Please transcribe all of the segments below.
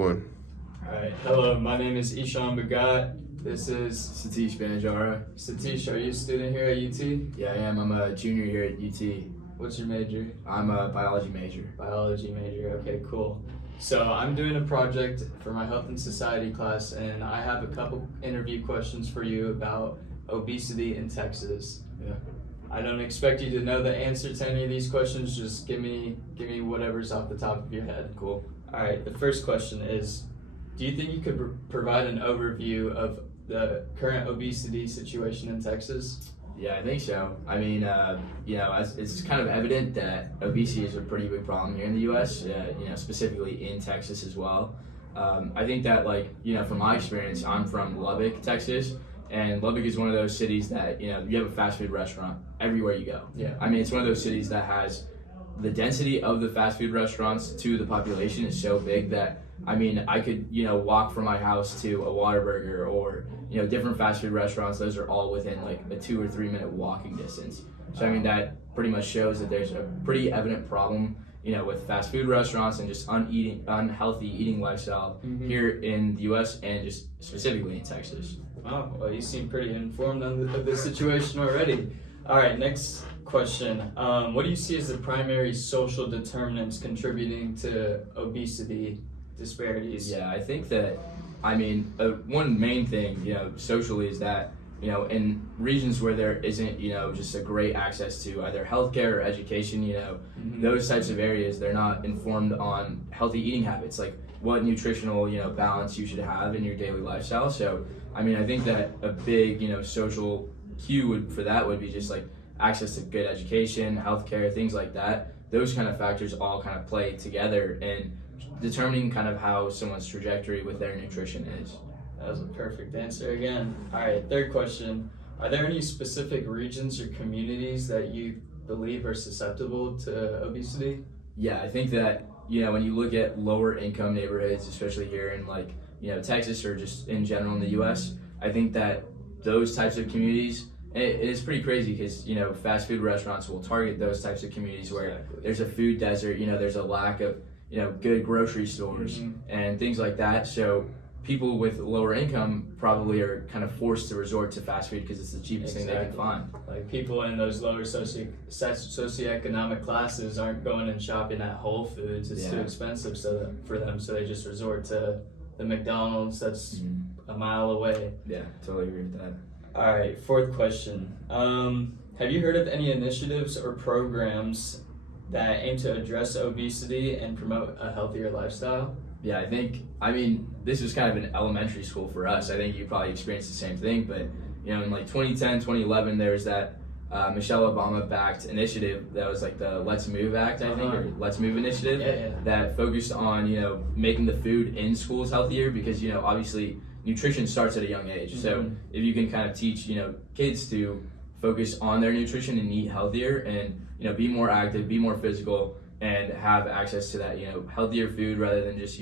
One. Alright, hello, my name is Ishan Bagat. This is Satish Banjara. Satish. Are you a student here at UT? Yeah, I am. I'm a junior here at UT. What's your major? I'm a biology major. Biology major, okay, cool. So I'm doing a project for my health and society class, and I have a couple interview questions for you about obesity in Texas. Yeah. I don't expect you to know the answer to any of these questions, just give me whatever's off the top of your head. Cool. Alright, the first question is, do you think you could provide an overview of the current obesity situation in Texas? Yeah, I think so. I mean, it's kind of evident that obesity is a pretty big problem here in the U.S., specifically in Texas as well. I think that, from my experience, I'm from Lubbock, Texas, and Lubbock is one of those cities that, you have a fast food restaurant everywhere you go. Yeah. I mean, it's one of those cities that has the density of the fast food restaurants to the population is so big that, I mean, I could, walk from my house to a Whataburger or, different fast food restaurants. Those are all within like a 2 or 3 minute walking distance. So, I mean, that pretty much shows that there's a pretty evident problem, with fast food restaurants and just unhealthy eating lifestyle here in the U.S. and just specifically in Texas. Oh, well, you seem pretty informed of the situation already. All right, next question. What do you see as the primary social determinants contributing to obesity disparities? Yeah, I think that, one main thing, socially is that, in regions where there isn't, just a great access to either healthcare or education, those types of areas, they're not informed on healthy eating habits, like what nutritional, balance you should have in your daily lifestyle. So, I think that a big, social cue for that would be just like access to good education, healthcare, things like that. Those kind of factors all kind of play together in determining kind of how someone's trajectory with their nutrition is. That was a perfect answer again. All right, third question. Are there any specific regions or communities that you believe are susceptible to obesity? Yeah, I think that, when you look at lower income neighborhoods, especially here in Texas or just in general in the US, I think that those types of communities, it is pretty crazy because, fast food restaurants will target those types of communities where there's a food desert, there's a lack of, good grocery stores and things like that. So people with lower income probably are kind of forced to resort to fast food because it's the cheapest thing they can find. Like people in those lower socioeconomic classes aren't going and shopping at Whole Foods. It's too expensive for them, so they just resort to the McDonald's that's a mile away. Yeah, totally agree with that. All right, fourth question. Have you heard of any initiatives or programs that aim to address obesity and promote a healthier lifestyle? Yeah, I think, this was kind of an elementary school for us. I think you probably experienced the same thing, but, in 2010, 2011, there was that Michelle Obama-backed initiative that was like the Let's Move Act, I think, or Let's Move initiative, that focused on, making the food in schools healthier because, obviously, nutrition starts at a young age. So if you can kind of teach, kids to focus on their nutrition and eat healthier and, be more active, be more physical, and have access to that, healthier food rather than just,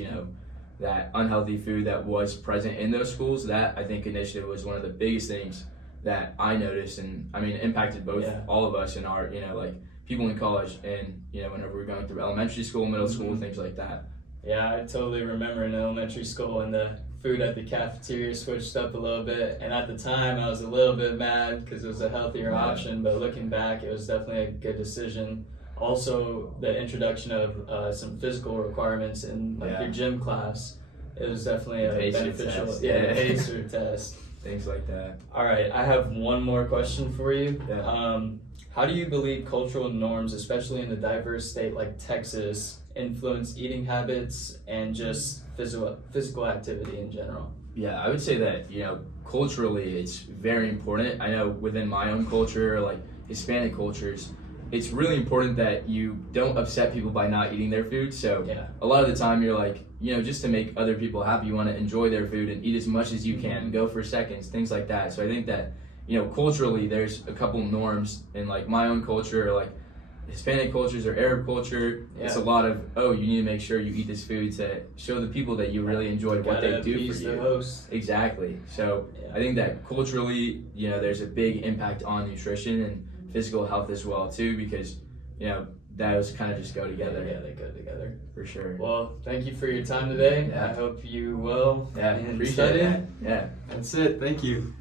that unhealthy food that was present in those schools. That, I think, initiative was one of the biggest things that I noticed and, impacted both all of us in our, people in college and, whenever we're going through elementary school, middle school, things like that. Yeah, I totally remember in elementary school when the food at the cafeteria switched up a little bit, and at the time I was a little bit mad because it was a healthier option, but looking back it was definitely a good decision. Also, the introduction of some physical requirements in your gym class, it was definitely a beneficial pacer test. Things like that. All right, I have one more question for you. How do you believe cultural norms, especially in a diverse state like Texas, influence eating habits and just physical activity in general? Yeah, I would say that, culturally it's very important. I know within my own culture, like Hispanic cultures, it's really important that you don't upset people by not eating their food. So a lot of the time you're like, just to make other people happy, you want to enjoy their food and eat as much as you can, go for seconds, things like that. So I think that, culturally there's a couple norms in my own culture, like Hispanic cultures or Arab culture. It's a lot of, you need to make sure you eat this food to show the people that you really enjoy what they do for you. The host. Exactly. So I think that culturally, there's a big impact on nutrition and physical health as well too, because those kind of just go together. Yeah, they go together. For sure. Well, thank you for your time today. Yeah. I hope you will. Yeah, and appreciate study. it. Yeah. That's it. Thank you.